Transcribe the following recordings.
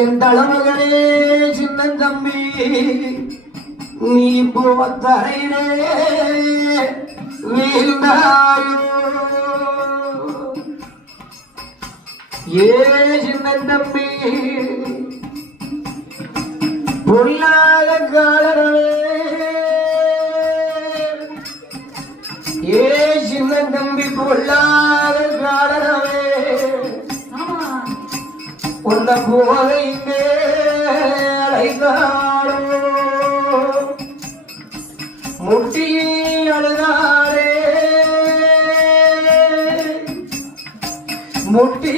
என் தலைமகனே சின்ன தம்பி? நீ இப்போ தரையிலே வீழ்ந்தாயோ? ஏ சின்ன தம்பி? பொல்லாத காலரவே. ஏ சின்ன தம்பி பொல்லாத உன்ன போதையிலே அழைத்தாளோ முட்டி அழுதாளே முட்டி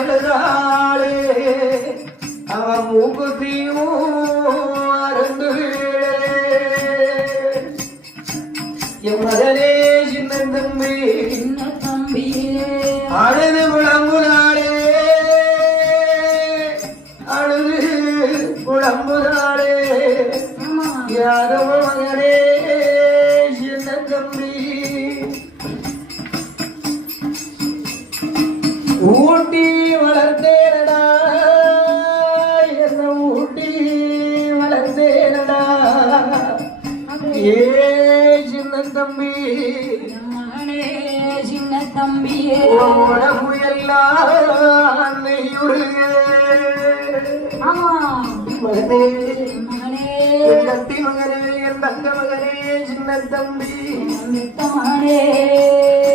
அழுதாளே. அவன் மூக்குத்தியும் அருந்து என் மகனே சின்ன தம்பி. சின்ன தம்பியே. அழுது புலம்புதாளே புலம்புதாளே ஆமா. யாரோ மகனே சின்ன தம்பி ஊட்டி வளர்த்தேனடா என்ன ஊட்டி வளர்த்தேனடா? ஏ சின்ன தம்பி. சின்ன தம்பியே. உடம்பு எல்லாம் நெய்யுருகு. ஆமா. மகனே மகனே என் கட்டி மகனே என்